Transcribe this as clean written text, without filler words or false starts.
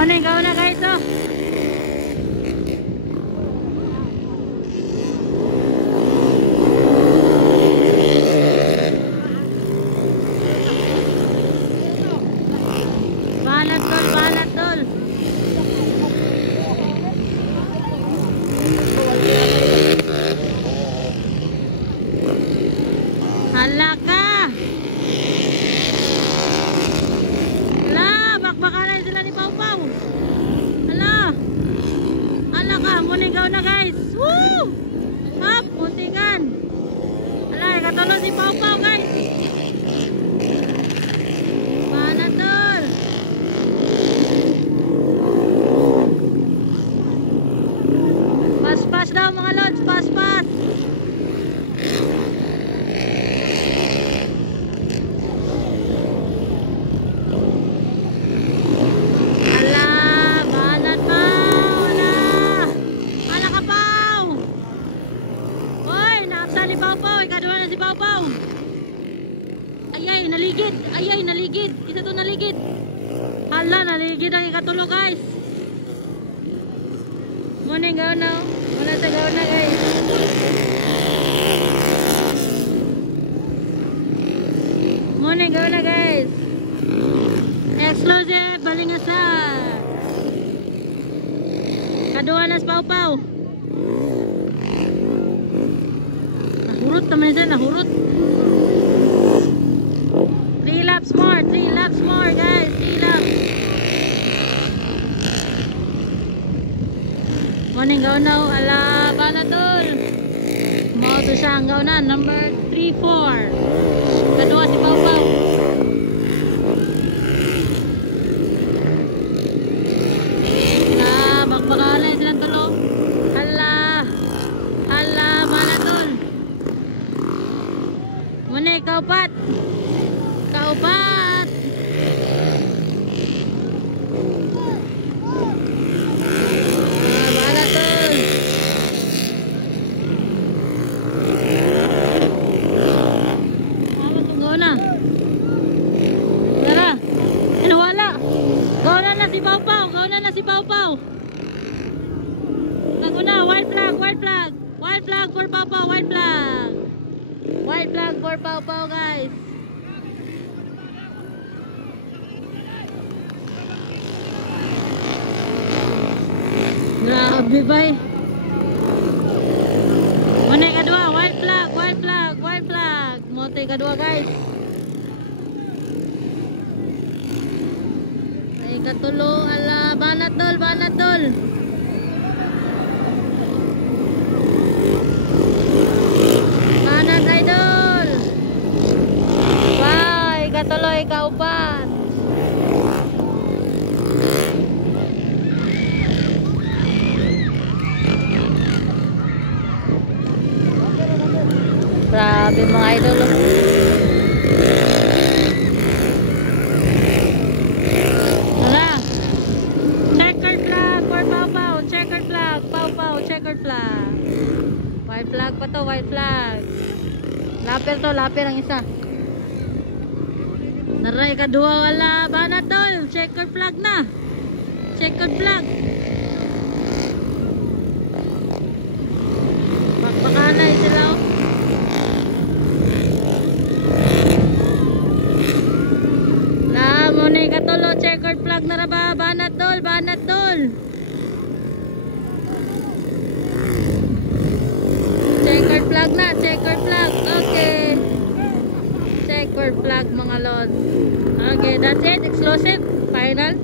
Morning, gawin na guys oh. Balat tol. Hala ka. Hala, bakbakanan sila ni Pau Pau. Hala. Hala ka, munigaw na guys. Woo! Hop, muntingan. Hala, ikatulo si Pau Pau guys. Balat tol. Pas daw mga lods, pas. Ala, banat pa. Ala ka Pau. Hoy, naapsa ni Pau Pau, ikaduha na si Pau Pau. Ayay, naligid. Isa to naligid. Ala, naligid ang ikatulo guys. Morning gawin na. Muna sa gawin na guys. Morning gawin na guys. Exclusive balingasan. Kaduha na sa Pau Pau. Nahurot naman siya, nahurot. 3 laps more guys. 3 laps. Morning gawin na. Ala, bana tol. Mauto siya ang gawin na. Number 3-4. Kadua si Pau Pau. Ala, bakbakalan silang tulo. Ala, bana tol. Muna, kaupat. Si Pau Pau. Laguna, white flag for Pau Pau, white flag for Pau Pau guys. Grabe bay. Muna kadua, white flag. Mote kadua guys. Katulo, ala, banat tol. Banat idol. Bye, katulo, ikaupat. Grabe mga idol. Checkered flag. White flag pa to, white flag. Laper ang isa. Naray kadua wala bana tol. Checkered flag na. Checkered flag. Bakbakanay sila. Mo ni katulo checkered flag na raba banat tol. Checkered flag. Okay. Checkered flag mga lods. Okay, that's it. Exclusive. Final.